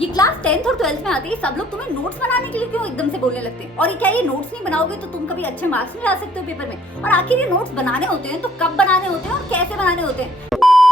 ये class 10th और 12th में आती है, सब लोग तुम्हें नोट्स बनाने के लिए क्यों एकदम से बोलने लगते हैं? और क्या ये नोट्स नहीं बनाओगे तो तुम कभी अच्छे मार्क्स नहीं ला सकते हो पेपर में? और आखिर ये नोट्स बनाने होते हैं तो कब बनाने होते हैं और कैसे बनाने होते हैं?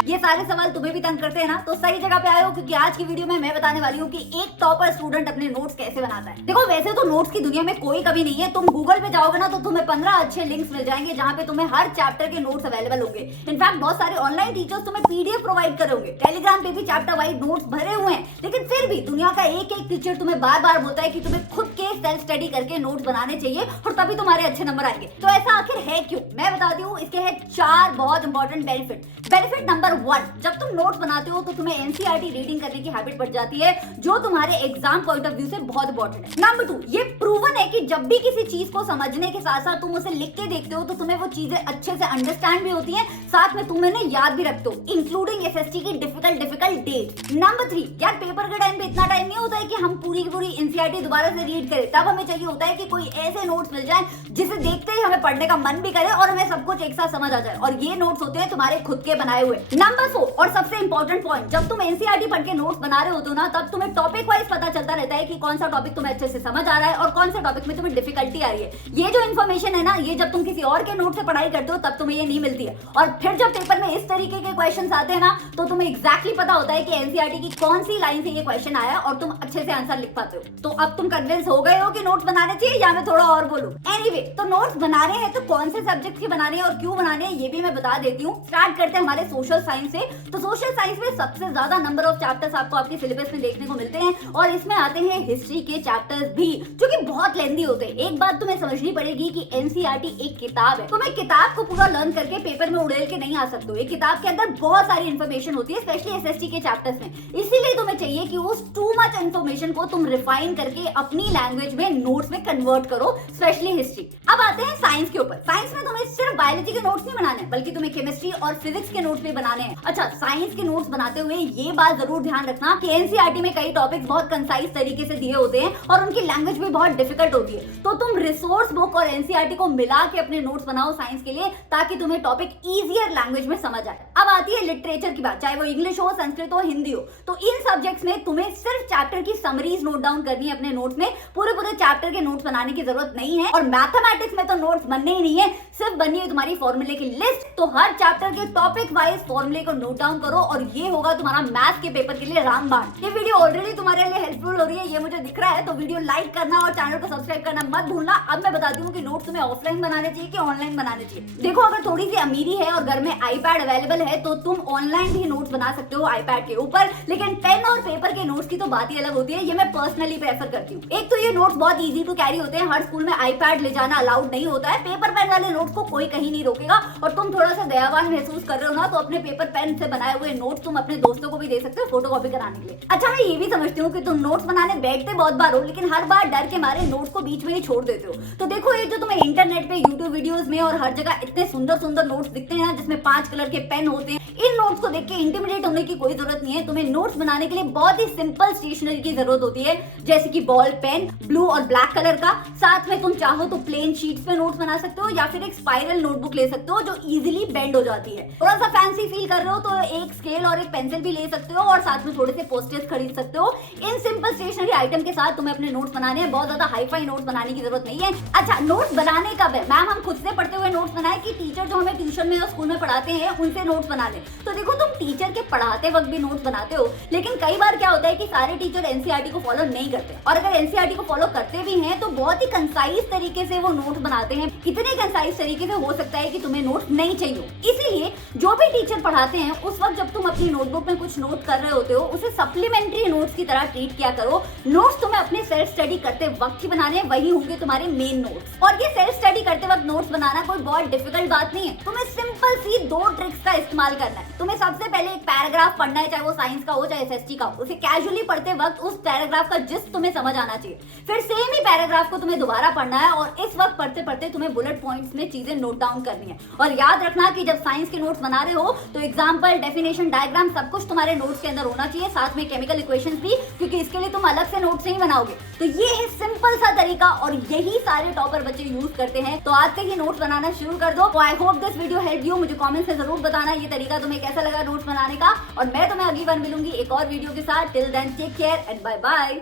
ये सारे सवाल तुम्हें भी तंग करते हैं ना, तो सही जगह पे आए हो, क्योंकि आज की वीडियो में मैं बताने वाली हूँ कि एक टॉपर स्टूडेंट अपने नोट्स कैसे बनाता है। देखो, वैसे तो नोट्स की दुनिया में कोई कमी नहीं है। तुम गूगल पे जाओगे ना तो तुम्हें 15 अच्छे लिंक्स मिल जाएंगे जहाँ पे तुम्हें हर चैप्टर के नोट्स अवेलेबल होंगे। इनफैक्ट बहुत सारे ऑनलाइन टीचर्स तुम्हें पीडीएफ प्रोवाइड करोगे। टेलीग्राम पे भी चैप्टर वाइज नोट्स भरे हुए हैं। लेकिन फिर भी दुनिया का एक एक टीचर तुम्हें बार बार बोलता है कि तुम्हें खुद के सेल्फ स्टडी करके नोट्स बनाने चाहिए और तभी तुम्हारे अच्छे नंबर आएंगे। तो ऐसा आखिर है क्यों? मैं बताती हूँ। इसके है 4 बहुत इंपॉर्टेंट बेनिफिट। बेनिफिट नंबर 1, जब तुम नोट्स बनाते हो तो तुम्हें एनसीईआरटी रीडिंग करने की हैबिट पड़ जाती है, जो तुम्हारे एग्जाम पॉइंट ऑफ व्यू से बहुत इंपॉर्टेंट है। नंबर 2, ये प्रूवन है कि जब भी किसी चीज को समझने के साथ साथ तुम उसे लिख के देखते हो तो तुम्हें वो चीजें अच्छे से अंडरस्टैंड भी होती हैं, साथ में तुम इन्हें याद भी रखते हो, इंक्लूडिंग एसएसटी की डिफिकल्ट डेट। नंबर 3, यार पेपर के टाइम पे इतना टाइम नहीं होता है कि हम पूरी की पूरी एनसीईआरटी दोबारा से रीड करें। तब हमें चाहिए होता है कि कोई ऐसे नोट्स मिल जाए जिसे देखते ही हमें पढ़ने का मन भी करे और हमें सब कुछ एक साथ समझ आ जाए, और ये नोट्स होते हैं तुम्हारे खुद के बनाए हुए। नंबर 4 और सबसे इंपॉर्टेंट पॉइंट, जब तुम एनसीईआरटी पढ़ के नोट्स बना रहे होते हो ना, तब तुम्हें टॉपिक वाइज पता चलता रहता है कि कौन सा टॉपिक तुम्हें अच्छे से समझ आ रहा है और कौन सा टॉपिक में तुम्हें डिफिकल्टी आ रही है। ये जो इन्फॉर्मेशन है ना, ये जब तुम किसी और के नोट से पढ़ाई करते हो तब तुम्हें ये नहीं मिलती है। और फिर जब पेपर में इस तरीके के क्वेश्चंस आते हैं ना, तो तुम्हें एग्जैक्टली पता होता है कि एनसीईआरटी की कौन सी लाइन से ये क्वेश्चन आया और तुम अच्छे से आंसर लिख पाते हो। तो अब तुम कन्विंस हो गए हो कि नोट्स बनाने चाहिए, या मैं थोड़ा और बोलूं? एनीवे, तो नोट्स बनाने हैं तो कौन से सब्जेक्ट के बनाने हैं और क्यों बनाने हैं ये भी मैं बता देती हूँ। स्टार्ट करते हैं हमारे सोशल साइंस से। तो सोशल साइंस में सबसे ज्यादा नंबर ऑफ चैप्टर्स आपको आपके सिलेबस में देखने को मिलते हैं, और इसमें आते हैं हिस्ट्री के चैप्टर्स भी, जो कि बहुत लेंथी होते हैं। एक बात तुम्हें समझनी पड़ेगी कि एनसीईआरटी एक किताब है। तुम एक किताब को पूरा लर्न करके पेपर में उड़ेल के नहीं आ सकते हो। एक किताब के अंदर बहुत सारी इन्फॉर्मेशन होती है, स्पेशली एसएसटी के चैप्टर्स में। इसीलिए तुम्हें चाहिए कि उस टू मच इन्फॉर्मेशन को तुम रिफाइन करके अपनी लैंग्वेज में नोट्स में कन्वर्ट करो, स्पेशली हिस्ट्री। अब आते हैं साइंस के ऊपर। साइंस में तुम्हें सिर्फ बायोलॉजी के नोट्स नहीं बनाने, बल्कि तुम्हें केमिस्ट्री और फिजिक्स के नोट्स भी बनाने हैं। अच्छा, साइंस के नोट्स बनाते हुए ये बात जरूर ध्यान रखना कि एनसीईआरटी में कई टॉपिक्स बहुत कंसाइज तरीके से दिए होते हैं और उनकी लैंग्वेज भी बहुत डिफिकल्ट होती है। तो तुम रिसोर्स बुक और एनसीईआरटी को मिला के अपने नोट्स बनाओ साइंस के लिए, ताकि तुम्हें टॉपिक इजियर लैंग्वेज में समझ आए। अब आती है लिटरेचर की बात, चाहे वो इंग्लिश हो, संस्कृत हो, हिंदी हो। तो इन सब्जेक्ट्स में तुम्हें सिर्फ चैप्टर की समरीज नोट डाउन करनी है अपने नोट्स में, पूरे चैप्टर के नोट्स बनाने की जरूरत नहीं है। और मैथमेटिक्स में तो नोट्स बनने ही नहीं है, सिर्फ बननी है तुम्हारी फॉर्मूले की लिस्ट। तो हर चैप्टर के टॉपिक वाइज फॉर्मूले को नोट डाउन करो, और ये होगा तुम्हारा मैथ्स के पेपर के लिए रामबाण। ये वीडियो ऑलरेडी तुम्हारे लिए हेल्पफुल हो रही है, ये मुझे दिख रहा है। तो वीडियो लाइक करना और चैनल को सब्सक्राइब करना मत भूलना। अब मैं बताती हूँ कि नोट्स तुम्हें ऑफलाइन बनाने चाहिए कि ऑनलाइन बनाने चाहिए। देखो, अगर थोड़ी सी अमीरी है और घर में आईपैड अवेलेबल है तो तुम ऑनलाइन भी नोट्स बना सकते हो आईपैड के ऊपर, लेकिन पेन और पेपर के नोट्स की तो बात ही अलग होती है। ये मैं पर्सनली प्रेफर करती हूँ। एक तो ये नोट्स बहुत इजी टू कैरी होते हैं, हर स्कूल में आईपैड ले जाना अलाउड नहीं होता है। पेपर पेन वाले नोट्स को कोई कहीं नहीं रोकेगा, और तुम थोड़ा सा दयावान महसूस कर रहे हो ना, तो अपने पेपर पेन से बनाए हुए नोट्स तुम अपने दोस्तों को भी दे सकते हो फोटोकॉपी कराने के लिए। अच्छा, मैं ये भी समझती हूँ कि तुम नोट्स बनाने बैठते बहुत बार हो, लेकिन हर बार डर के मारे नोट्स को बीच में ही छोड़ देते हो। तो देखो, ये जो तुम्हें इंटरनेट पे यूट्यूब वीडियोस में और हर जगह इतने सुंदर सुंदर नोट्स दिखते हैं ना, जिसमें 5 कलर के पेन होते हैं, इन नोट्स को देख के इंटिमिडेट होने की कोई जरूरत नहीं है। तुम्हें नोट्स बनाने के लिए बहुत ही सिंपल स्टेशनरी की जरूरत होती है, जैसे कि बॉल पेन, ब्लू और ब्लैक कलर का। साथ में तुम चाहो तो प्लेन शीट्स पे नोट्स बना सकते हो, या फिर एक स्पाइरल नोटबुक ले सकते हो जो इजीली बेंड हो जाती है। थोड़ा सा फैंसी फील कर रहे हो तो एक स्केल और एक पेंसिल भी ले सकते हो, और साथ में थोड़े से पोस्टर्स खरीद सकते हो। इन सिंपल स्टेशनरी आइटम के साथ तुम्हें अपने नोट्स बनाने हैं, बहुत ज्यादा हाई-फाई नोट्स बनाने की जरूरत नहीं है। अच्छा, नोट्स बनाने कब है? मैम, हम खुद से पढ़ते हुए नोट्स बनाए कि टीचर जो हमें ट्यूशन में और स्कूल में पढ़ाते हैं उनसे नोट्स बना ले? तो देखो, तुम टीचर के पढ़ाते वक्त भी नोट्स बनाते हो, लेकिन कई बार क्या होता है कि सारे टीचर एनसीईआरटी को फॉलो नहीं करते, और अगर एनसीईआरटी को फॉलो करते भी हैं तो बहुत ही कंसाइज तरीके से वो नोट्स बनाते हैं। इतने कंसाइज तरीके से हो सकता है कि तुम्हें नोट्स नहीं चाहिए। इसीलिए जो भी टीचर पढ़ाते हैं उस वक्त जब तुम अपनी नोटबुक में कुछ नोट कर रहे होते हो, उसे सप्लीमेंट्री नोट्स की तरह ट्रीट किया करो। नोट्स तुम्हें अपने सेल्फ स्टडी करते वक्त ही बनाने हैं, वही होंगे तुम्हारे मेन नोट्स। और ये सेल्फ स्टडी करते वक्त नोट्स बनाना कोई बहुत डिफिकल्ट बात नहीं है। तुम्हें सिंपल सी 2 ट्रिक्स का इस्तेमाल करना है। तुम्हें सबसे पहले एक पैराग्राफ पढ़ना है, चाहे वो साइंस का हो चाहे एसएसटी का हो। उसे कैजुअली पढ़ते वक्त उस पैराग्राफ का जिस्ट तुम्हें समझ आना चाहिए। फिर सेम ही पैराग्राफ को तुम्हें दोबारा पढ़ना है, और इस वक्त पढ़ते पढ़ते तुम्हें बुलेट पॉइंट्स में चीजें नोट डाउन करनी है। और याद रखना कि जब साइंस के नोट्स बना रहे हो तो एग्जाम्पल, डेफिनेशन, डायग्राम सब कुछ तुम्हारे नोट्स के अंदर होना चाहिए, साथ में केमिकल इक्वेशंस भी, क्योंकि इसके लिए तुम अलग से नोट्स नहीं बनाओगे। तो ये है सिंपल सा तरीका और यही सारे टॉपर बच्चे यूज करते हैं। तो आज से ही नोट्स बनाना शुरू कर दो। I hope this video help you. मुझे कमेंट्स में जरूर बताना ये तरीका तुम्हें कैसा लगा नोट्स बनाने का, और मैं तुम्हें अगली बार मिलूंगी एक और वीडियो के साथ। Till then take care and bye bye.